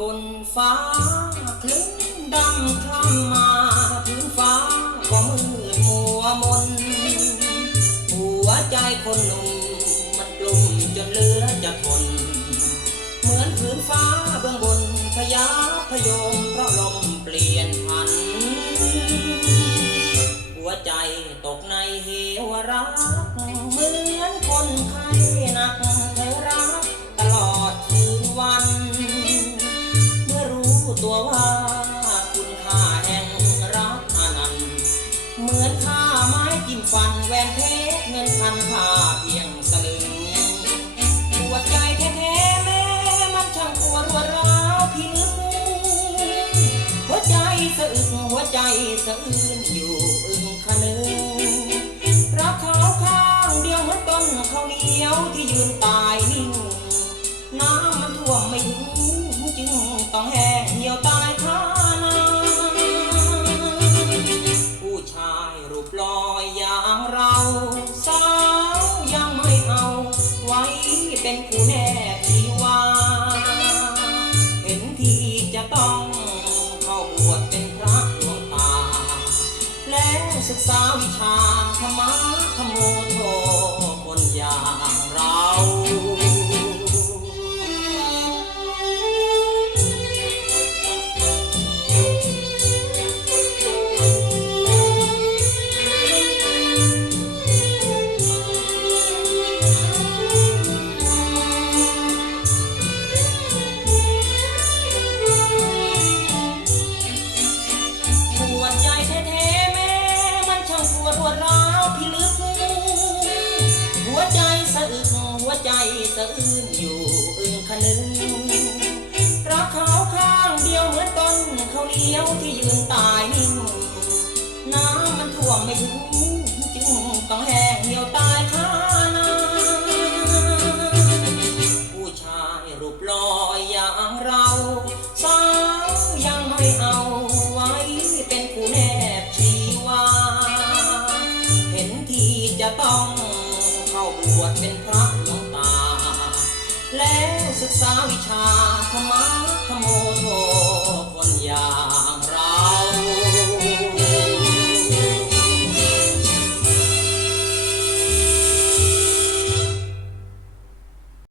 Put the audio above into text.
บนฟ้าคลึ้นดำคล้ำมาพื้นฟ้าก็มืดมัวมน หัวใจคนหนุ่มมันกลุ่มจนเลือจะทน เหมือนพื้นฟ้าเบื้องบนพยาพยมเพราะลมเปลี่ยนพัน หัวใจตกในเหวร้า ตัวว่าคุณค่าแห่งรักอนันต์เหมือนค่าไม้จิ้มฟันแหวนเพชรเงินพันค่าเพียงสลึงปวดใจแท้ๆแม้มันช่างปวดรวดร้าวพิลึกหัวใจสะอึกหัวใจสะอื้นอยู่อึงคะนึงรักเขาข้างเดียวเหมือนต้นข้าวเหนียวที่ยืนตายนิ่งน้ำมันท่วมไม่ถึง จึงต้องแห้งเหี่ยวตายคานาผู้ชายรูปลอยอย่างเราสาวยังไม่เอาไว้เป็นคู่แน่ทีวาเห็นทีจะต้องเข้าบวชเป็นพระหลวงตา แล้วศึกษาวิชาธรรมะธรรมโมโทคนยา ใจสะอื้นอยู่อึงคนึงรักเขาข้างเดียวเหมือนต้นเขาเลี้ยวที่ยืนตายนิ่งน้ำมันท่วมไม่ถึง กษาวิชาธรรมะ